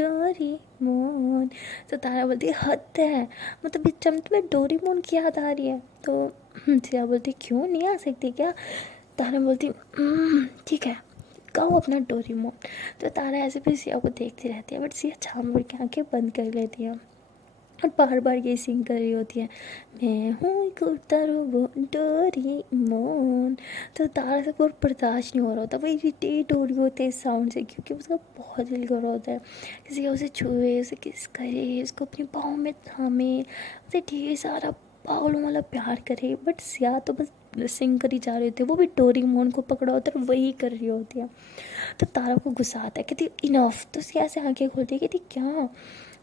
डोरेमोन। तो तारा बोलती है हद है, मतलब इस टाइम तुम्हें डोरेमोन की याद आ रही है। तो सिया बोलती क्यों नहीं आ सकती क्या। तारा बोलती ठीक है कहो अपना डोरेमोन। तो तारा ऐसे फिर सिया को देखती रहती है, बट सिया छान के आंखें बंद कर लेती है और बार बार ये सिंग कर रही होती है मैं हूँ एक डोरेमोन। तो तारा से बहुत बर्दाश्त नहीं हो रहा होता, वो इरिटेट हो रही होती है इस साउंड से, क्योंकि उसका बहुत दिल कर रहा होता है किसी का उसे छुए, उसे किस करे, उसको अपनी बाहों में थामे, उसे ढेर सारा पागलों वाला प्यार करे। बट सिया तो बस सिंग करी जा रहे थे, वो भी डोरेमोन को पकड़ा होता है और वही कर रही होती है। तो तारा को गुस्सा आता है, कहती इनफ। तो सिया से आंखें खोलती है, कहती क्या।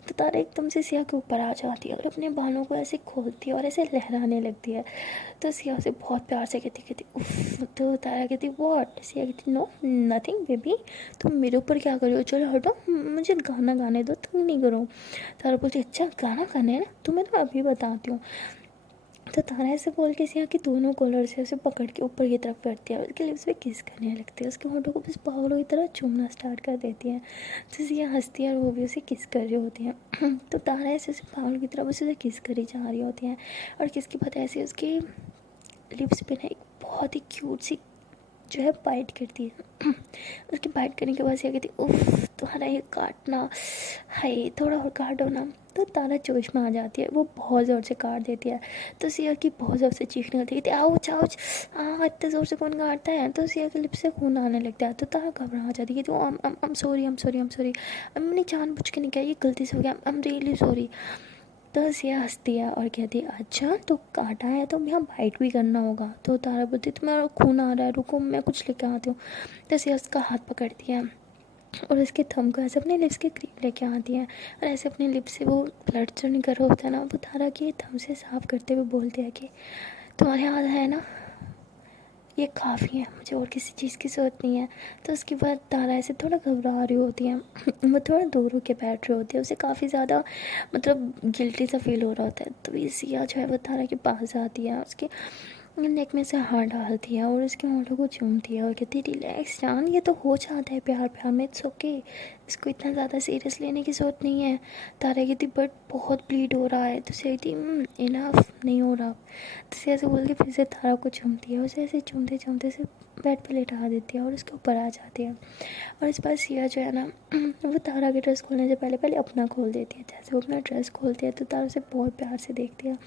तो तारा एकदम से सिया के ऊपर आ जाती है और अपने बालों को ऐसे खोलती है और ऐसे लहराने लगती है। तो सिया उसे बहुत प्यार से कहती उफ। तो तारा कहती व्हाट। सिया कहती नो नथिंग बेबी, तुम मेरे ऊपर क्या कर रहे हो, चलो हटो मुझे गाना गाने दो, तुम नहीं करो। तारा बोलती अच्छा गाना गाना है ना, तुम्हें तो अभी बताती हूँ। तो तारा ऐसे बोल के सिया की दोनों कॉलर से उसे पकड़ के ऊपर की तरफ करती है और उसके लिप्स पे किस करने लगती है, उसके होठों को बस पागलों की तरह चूमना स्टार्ट कर देती है। तो सिया हंसती है और वो भी उसे किस कर रही होती है। तो तारा ऐसे उसे पागलों की तरह बस उसे किस करी जा रही होती है और किसकी बात ऐसे उसके लिप्स पे ना एक बहुत ही क्यूट सी जो है बाइट करती है। उसकी बाइट करने के बाद सिया कहती उफ तुम्हारा ये काटना है, थोड़ा और काटो ना। तो तारा जोश में आ जाती है, वो बहुत ज़ोर से काट देती है। तो सिया की बहुत ज़ोर से चीख निकलती है आउच आउच, इतने ज़ोर से कौन काटता है। तो सिया के लिप से खून आने लगता है। तो तारा घबरा जाती है, तो I'm सॉरी, मैंने जानबूझ के नहीं किया, ये गलती से हो गया, I'm रियली सॉरी। तो सिया हंसती है और कहती है अच्छा तो काटा है तो यहाँ बाइट भी करना होगा। तो तारा बोलती तुम्हारा खून आ रहा है, रुको मैं कुछ लेके आती हूँ। तो सिया उसका हाथ पकड़ती है और उसके थंब को ऐसे अपने लिप्स के करीब लेके आती है और ऐसे अपने लिप्स से वो ब्लड जो निकल रहा होता है ना, वो तारा के थंब से साफ करते हुए बोलते हैं कि तुम्हारे हाथ है ना, ये काफ़ी है, मुझे और किसी चीज़ की ज़रूरत नहीं है। तो उसके बाद तारा ऐसे थोड़ा घबरा रही होती है, वो थोड़ा दूर होकर बैठ रही होती है, उसे काफ़ी ज़्यादा मतलब गिल्टी सा फील हो रहा होता है। तो ये सिया जो है वो तारा के पास आती है, उसके नेक में से हाथ डालती है और उसके होंठों को चूमती है और कहती है रिलैक्स जान, ये तो हो जाता है प्यार प्यार में, इट्स ओके, इसको इतना ज़्यादा सीरियस लेने की ज़रूरत नहीं है। तारा कहती बट बहुत ब्लीड हो रहा है। तो से कहती इनफ नहीं हो रहा। तो से ऐसे बोल के फिर से तारा को चूमती है, उसे ऐसे चूमते चूमते से बेड पे लेटा देती है और उसके ऊपर आ जाती है। और इस बार सिया जो है ना वो तारा की ड्रेस खोलने से पहले पहले अपना खोल देती है। जैसे वो अपना ड्रेस खोलती है तो तारा उसे बहुत प्यार से देखती है।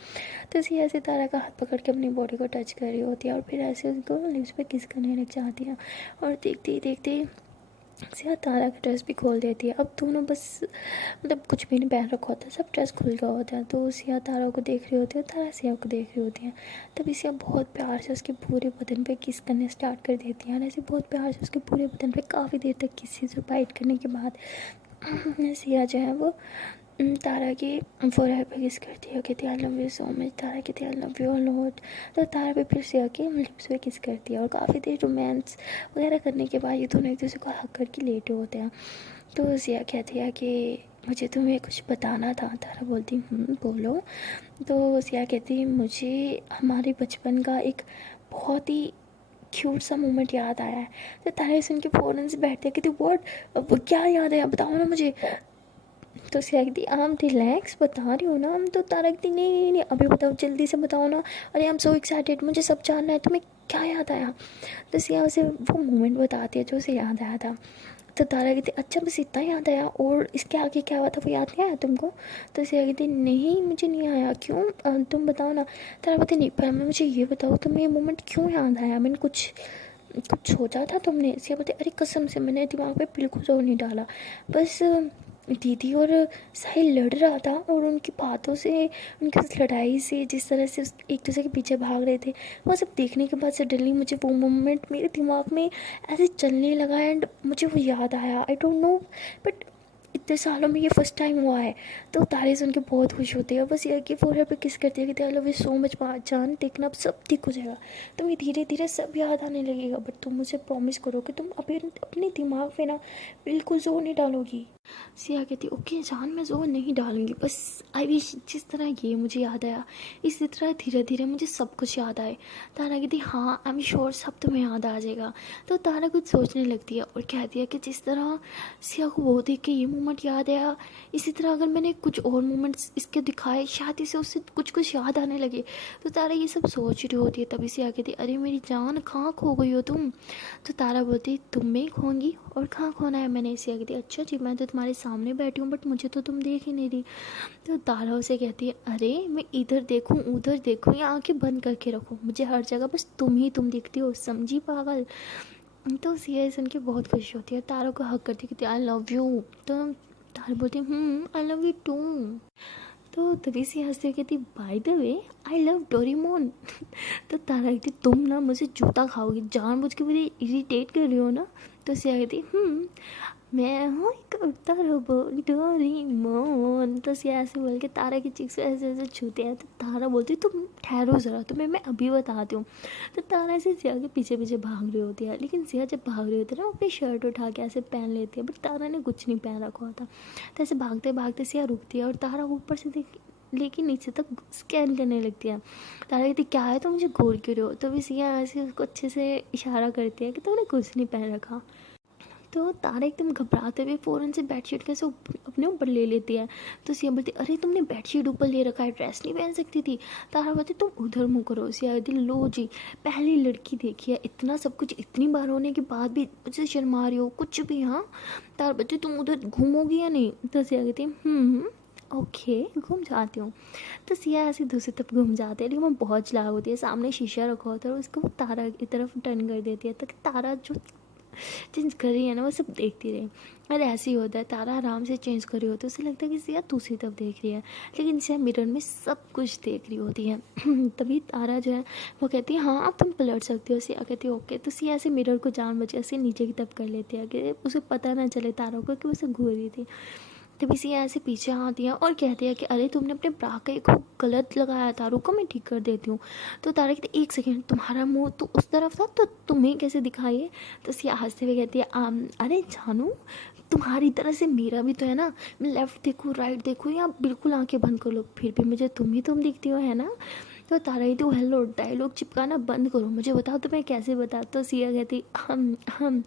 तो सिया ऐसे तारा का हाथ पकड़ के अपनी बॉडी को टच कर रही होती है और फिर ऐसे उसको लिप्स पे किस करने लग जाती है। और देखते ही देखते सिया तारा का ड्रेस भी खोल देती है। अब दोनों बस मतलब कुछ भी नहीं पहन रखा होता, सब ड्रेस खुल गया होता है। तो सिया तारा को देख रही होती है, तारा सिया को देख रही होती है। तभी सिया बहुत प्यार से उसके पूरे बदन पे किस करने स्टार्ट कर देती है और ऐसे बहुत प्यार से उसके पूरे बदन पे काफ़ी देर तक किसी से बाइट करने के बाद सिया जो है वो तारा की फोरहेड पे किस करती है, कहती है I love you so much. Tara कहती है आई लव यू लॉट। तो तारा पे फिर सिया के लिप्स पे किस करती है और काफ़ी देर रोमांस वगैरह करने के बाद ये दोनों एक दूसरे को हक करके लेटे होते हैं। तो सिया कहती है कि मुझे तुम्हें कुछ बताना था। तारा बोलती बोलो। तो सिया कहती मुझे हमारे बचपन का एक बहुत ही क्यूट सा मोमेंट याद आया है। तो तारा सुन के फ़ौरन से बैठते कहती व्हाट, क्या याद है बताओ ना मुझे। तो सिया कहती आम रिलैक्स बता रही हो ना हम। तो तारा कहती नहीं अभी बताओ, जल्दी से बताओ ना, अरे आई एम सो एक्साइटेड, मुझे सब जानना है, तुम्हें क्या याद आया। तो सिया उसे वो मोमेंट बताती है जो उसे याद आया था। तो तारा कहती अच्छा बस इतना याद आया, और इसके आगे क्या हुआ था वो याद नहीं आया तुमको? तो सिया कहती नहीं मुझे नहीं आया, क्यों? तुम बताओ ना। तारा कहती नहीं, पर मुझे ये बताओ तुम्हें ये मोमेंट क्यों याद आया? मैंने कुछ कुछ सोचा था तुमने? सिया बोलती अरे कसम से मैंने दिमाग पे बिल्कुल जोर नहीं डाला, बस दीदी और साहिल लड़ रहा था, और उनकी बातों से, उनकी उस लड़ाई से, जिस तरह से एक दूसरे के पीछे भाग रहे थे, वो सब देखने के बाद सडनली मुझे वो मोमेंट मेरे दिमाग में ऐसे चलने लगा, एंड मुझे वो याद आया। आई डोंट नो, बट इतने सालों में ये फर्स्ट टाइम हुआ है। तो तारे सुन के बहुत खुश होते हैं, बस ये कि फोरहेड पे किस करती है कि आई लव यू सो मच जान, देखना अब सब ठीक हो जाएगा, तुम्हें धीरे धीरे सब याद आने लगेगा, बट तुम मुझे प्रॉमिस करो कि तुम अभी अपने दिमाग में ना बिल्कुल जोर नहीं डालोगी। सिया कहती ओके जान, मैं जोर नहीं डालूंगी, बस आई विश जिस तरह ये मुझे याद आया इसी तरह धीरे धीरे मुझे सब कुछ याद आए। तारा कहती हाँ आई एम श्योर सब तुम्हें याद आ जाएगा। तो तारा कुछ सोचने लगती है और कहती है कि जिस तरह सिया को वो देख के ये मोमेंट याद आया, इसी तरह अगर मैंने कुछ और मोमेंट्स इसके दिखाए शायद इसे उससे कुछ कुछ याद आने लगे। तो तारा ये सब सोच रही होती है, तभी सिया कहती अरे मेरी जान कहाँ खो गई हो तुम? तो तारा बोलती तुम में ही खोऊंगी, और कहाँ खोना है मैंने? सिया कहती अच्छा जी मैं तो तुम्हारे सामने बैठी हूँ बट मुझे तो तुम देख ही नहीं रही। तो तारा उसे कहती है अरे मैं इधर देखूँ उधर देखूँ या आंखें बंद करके रखूँ, मुझे हर जगह बस तुम ही तुम दिखती हो, समझी पागल? तो सिया सुन के बहुत खुश होती है, तारा को हक करती कहती आई लव यू। तो तारा बोलती आई लव यू टू। तो तभी से हंसते कहती by the way I love Doraemon. तो तारा कहती तुम ना मुझे जूता खाओगी, जानबूझ के मुझे इरिटेट कर रही हो ना? तो सिया कहती मैं हूँ एक उड़ता रोबोट डोरेमोन। तो सिया ऐसे बोल के तारा की चीख से ऐसे ऐसे छूते हैं। तो तारा बोलती तुम ठहरो ज़रा, तुम्हें मैं अभी बताती हूँ। तो तारा ऐसे सिया के पीछे पीछे भाग रही होती है, लेकिन सिया जब भाग रही होती है ना वो अपनी शर्ट उठा के ऐसे पहन लेती है, बट तारा ने कुछ नहीं पहन रखा होता। तो ऐसे भागते भागते सिया रुकती है और तारा ऊपर से देख लेकिन नीचे तक स्कैन करने लगती है। तारा कहती क्या है तो मुझे घूर क्यों रहे हो? तो भी सिया ऐसे उसको अच्छे से इशारा करती है कि तुमने कुछ नहीं पहन रखा। तो तारा एकदम घबराते हुए फ़ौरन से बेडशीट कैसे अपने ऊपर ले लेती है। तो सिया बोलती अरे तुमने बेडशीट ऊपर ले रखा है, ड्रेस नहीं पहन सकती थी? तारा बोलती तुम उधर मुँह करो। सिया कहती लो जी पहली लड़की देखी है, इतना सब कुछ इतनी बार होने के बाद भी मुझे शर्मा रही हो कुछ भी? हाँ। तारा बोलती तुम उधर घूमोगी या नहीं? तो सिया कहती ओके घूम जाती हूँ। तो सिया ऐसे दूसरी तरफ घूम जाती है, लेकिन वो बहुत चालाक होती है, सामने शीशा रखा होता है और उसको वो तारा की तरफ टर्न कर देती है ताकि तारा जो चेंज कर रही है ना वो सब देखती रहे। और ऐसे ही होता है, तारा आराम से चेंज कर रही होती है, उसे लगता है कि सिया दूसरी तरफ देख रही है, लेकिन सिया मिरर में सब कुछ देख रही होती है। तभी तारा जो है वो कहती है हाँ अब तुम पलट सकती हो। सिया कहती है ओके। तो सिया ऐसे मिरर को जानबूझ के ऐसे नीचे की तरफ कर लेती है कि उसे पता ना चले तारा को कि उसे घूर रही थी। तभी सिया ऐसे पीछे आती है और कहती है कि अरे तुमने अपने ब्रा का एक हुक गलत लगाया था, रुको मैं ठीक कर देती हूँ। तो तारा कहती एक सेकेंड तुम्हारा मुंह तो उस तरफ था तो तुम्हें कैसे दिखाइए? तो सिया हंसते हुए कहती है अरे जानू तुम्हारी तरह से मेरा भी तो है ना, मैं लेफ्ट देखूँ राइट देखूँ या बिल्कुल आंखें बंद कर लो फिर भी मुझे तुम ही तुम दिखती हो, है ना? तो तारा ही तो हेलो डायलॉग चिपकाना बंद करो, मुझे बताओ तो मैं कैसे बता? तो सिया कहती हम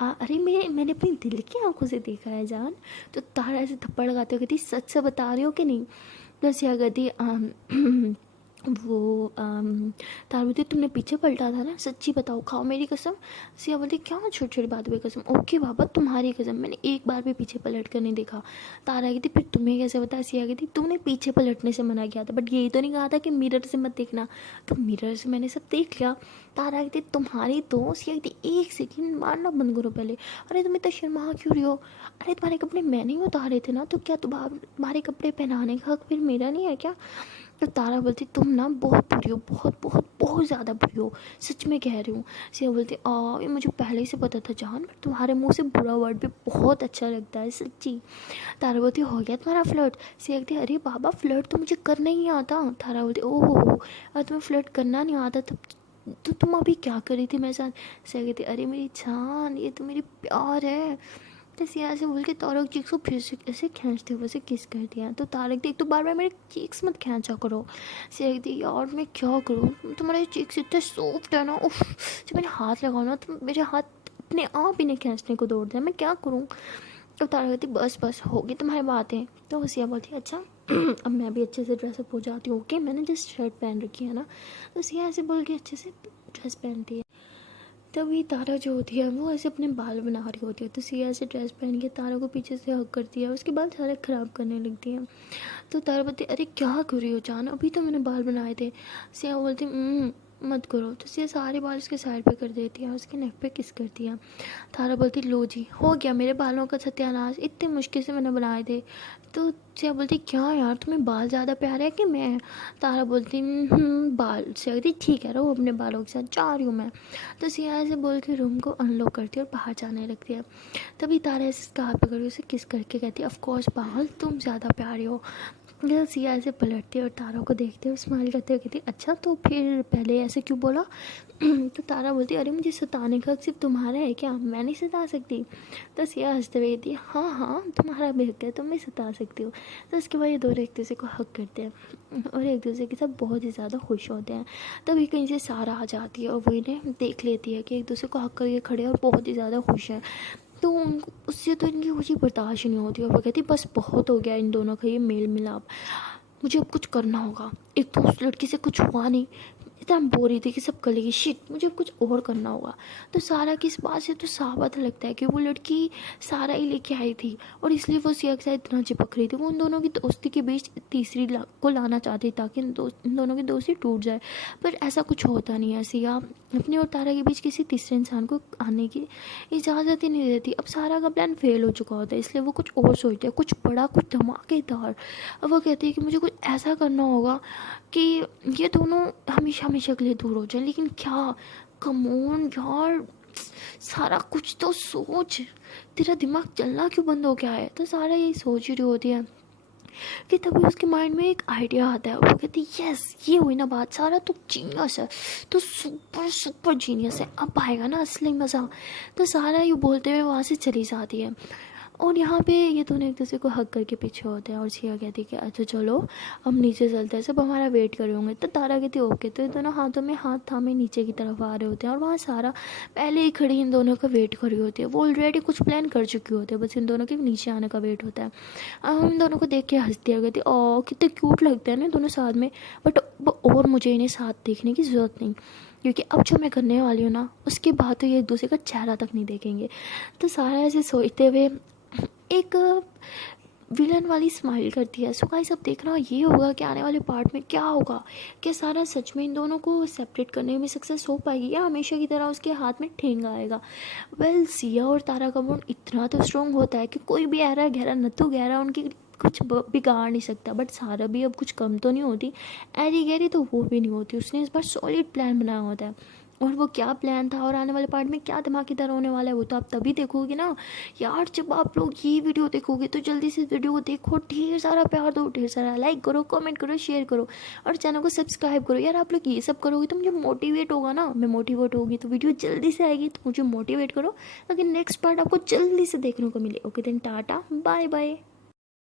अरे मैंने अपनी दिल की आंखों से देखा है जान। तो तारा ऐसे थप्पड़ लगाते हुए कहती सच से बता रही हो कि नहीं? तो सिया कहती वो तारा बोलती तुमने पीछे पलटा था ना, सच्ची बताओ खाओ मेरी कसम। सिया बोलती क्या छोटी छोटी बात पे कसम? ओके बाबा तुम्हारी कसम, मैंने एक बार भी पीछे पलट कर नहीं देखा। तारा कहती फिर तुम्हें कैसे पता? सिया कहती तुमने पीछे पलटने से मना किया था बट यही तो नहीं कहा था कि मिरर से मत देखना। तो मिरर से मैंने सब देख लिया। तारा कहती तुम्हारी तो। सिया कहती एक सेकेंड मारना बंद करो पहले, अरे तुम इतना शर्मा क्यों रही हो? अरे तुम्हारे कपड़े मैंने ही उतारे थे ना, तो क्या तुम्हारे कपड़े पहनाने का हक फिर मेरा नहीं है क्या? तो तारा बोलती तुम ना बहुत बुरी हो, बहुत बहुत बहुत ज़्यादा बुरी हो, सच में कह रही हूँ। सिया बोलती ये मुझे पहले ही से पता था जान, बट तुम्हारे मुंह से बुरा वर्ड भी बहुत अच्छा लगता है सच्ची। तारा बोलती हो गया तुम्हारा फ्लर्ट? सिया कहती अरे बाबा फ्लर्ट तो मुझे करना ही आता। तारा बोलती ओहो अगर तुम्हें फ्लर्ट करना नहीं आता तब तो तुम अभी क्या कर रही थी मेरे साथ? सिया कहती अरे मेरी जान ये तो मेरी प्यार है। तो सिया से बोल के तारा की चीक्स को फिर से ऐसे खींचते हुए से किस कर दिया। तो तारक देख तो बार बार मेरे चीक्स मत खींचा करो। सिया कहती यार मैं क्या करूँ, तुम्हारे चीक्स इतने सॉफ्ट है ना, उफ जब मैंने हाथ लगाओ ना तो मेरे हाथ अपने आप इन्हें खींचने को दौड़ दिया, मैं क्या करूँ? तो तारा कहती बस बस होगी तुम्हारी बातें। तो सिया बोलती अच्छा अब मैं भी अच्छे से ड्रेसअप हो जाती हूँ। ओके मैंने जस्ट शर्ट पहन रखी है ना। तो सिया ऐसे बोल के अच्छे से ड्रेस पहनती है। तभी तारा जो होती है वो ऐसे अपने बाल बना रही होती है, तो सिया ऐसे ड्रेस पहन के तारा को पीछे से हक करती है, उसके बाल सारे ख़राब करने लगती है। तो तारा बोलती है, अरे क्या कर रही हो जान, अभी तो मैंने बाल बनाए थे। सिया बोलती मत करो। तो सिया सारे बाल उसके साइड पे कर देती है, उसके नेक पे किस करती है। तारा बोलती, लो जी हो गया मेरे बालों का सत्यानाश, इतने मुश्किल से मैंने बनाए थे। तो सिया बोलती, क्या यार तुम्हें बाल ज़्यादा प्यारे है कि मैं। तारा बोलती, बाल। सिया कहती, ठीक है रहो अपने बालों के साथ, जा रही हूँ मैं। तो सिया ऐसे बोल के रूम को अनलॉक करती है और बाहर जाने लगती है। तभी तारा ऐसे इसका हाथ पकड़ के उसे किस करके कहती है, ऑफकोर्स बाल तुम ज़्यादा प्यारे हो। फिर सिया ऐसे पलटती है और तारा को देखते हुए स्माइल करते हुए कहती, अच्छा तो फिर पहले ऐसे क्यों बोला। तो तारा बोलती, अरे मुझे सताने का हक सिर्फ तुम्हारा है क्या, मैं नहीं सता सकती। तो सिया हंसते हुए कहती है, हाँ हाँ तुम्हारा भी हक है, तुम भी सता सकती हो। तो उसके बाद ये दोनों एक दूसरे को हक करते हैं और एक दूसरे के साथ बहुत ही ज़्यादा खुश होते हैं। तभी कहीं से सारा आ जाती है और वो इन्हें देख लेती है कि एक दूसरे को हक करके खड़े हैं और बहुत ही ज़्यादा खुश हैं। तो उससे तो इनकी खुशी बर्दाश्त नहीं होती और वो कहती, बस बहुत हो गया इन दोनों का ये मेल मिलाप, मुझे अब कुछ करना होगा। एक तो उस लड़की से कुछ हुआ नहीं, इतना बोल रही थी कि सब कर लेगी, शिट मुझे कुछ और करना होगा। तो सारा की इस बात से तो साफ पता लगता है कि वो लड़की सारा ही लेके आई थी और इसलिए वो सिया के साथ इतना चिपक रही थी। वो उन दोनों की दोस्ती के बीच तीसरी को लाना चाहती ताकि इन दोनों की दोस्ती टूट जाए, पर ऐसा कुछ होता नहीं है। सिया अपने और तारा के बीच किसी तीसरे इंसान को आने की इजाज़त ही नहीं देती। अब सारा का प्लान फेल हो चुका होता है, इसलिए वो कुछ और सोचते हैं, कुछ बड़ा, कुछ धमाकेदार। अब वो कहती है कि मुझे कुछ ऐसा करना होगा कि ये दोनों हमेशा हमेशा के लिए दूर हो जाए। लेकिन क्या, कम ऑन यार, सारा कुछ तो सोच, तेरा दिमाग चलना क्यों बंद हो गया है। तो सारा यही सोच ही रही होती है कि तभी उसके माइंड में एक आइडिया आता है। वो कहती है, यस ये हुई ना बात, सारा तो जीनियस है, तो सुपर सुपर जीनियस है, अब आएगा ना असली मज़ा। तो सारा ये बोलते हुए वहाँ से चली जाती है और यहाँ पे ये दोनों एक दूसरे को हक करके पीछे होते हैं और सिया कहती है कि अच्छा चलो हम नीचे चलते हैं, सब हमारा वेट कर रहे होंगे। तो तारा कहती है ओके। तो ये दोनों हाथों में हाथ थामे नीचे की तरफ आ रहे होते हैं और वहाँ सारा पहले ही खड़ी इन दोनों का वेट कर रही होती है। वो ऑलरेडी कुछ प्लान कर चुकी होती है, बस इन दोनों के नीचे आने का वेट होता है। हम इन दोनों को देख के हंसती है, कहती ओ कितने क्यूट लगते हैं ना दोनों साथ में, बट और मुझे इन्हें साथ देखने की ज़रूरत नहीं, क्योंकि अब जो मैं करने वाली हूँ ना उसके बाद तो ये एक दूसरे का चेहरा तक नहीं देखेंगे। तो सारा ऐसे सोचते हुए एक विलन वाली स्माइल करती है। सो गाइस अब देखना ये होगा कि आने वाले पार्ट में क्या होगा, क्या सारा सच में इन दोनों को सेपरेट करने में सक्सेस हो पाएगी या हमेशा की तरह उसके हाथ में ठेंगा आएगा। वेल सिया और तारा का बॉन्ड इतना तो स्ट्रॉन्ग होता है कि कोई भी गहरा गहरा न तो गहरा उनकी कुछ बिगाड़ नहीं सकता। बट सारा भी अब कुछ कम तो नहीं होती, ऐरी गहरी तो वो भी नहीं होती। उसने इस बार सॉलिड प्लान बनाया होता है और वो क्या प्लान था और आने वाले पार्ट में क्या धमाकेदार होने वाला है वो तो आप तभी देखोगे ना यार। जब आप लोग ये वीडियो देखोगे तो जल्दी से वीडियो को देखो, ढेर सारा प्यार दो, ढेर सारा लाइक करो, कमेंट करो, शेयर करो और चैनल को सब्सक्राइब करो। यार आप लोग ये सब करोगे तो मुझे मोटिवेट होगा ना, मैं मोटिवेट होगी तो वीडियो जल्दी से आएगी, तो मुझे मोटिवेट करो ताकि नेक्स्ट पार्ट आपको जल्दी से देखने को मिले। Okay then tata bye bye.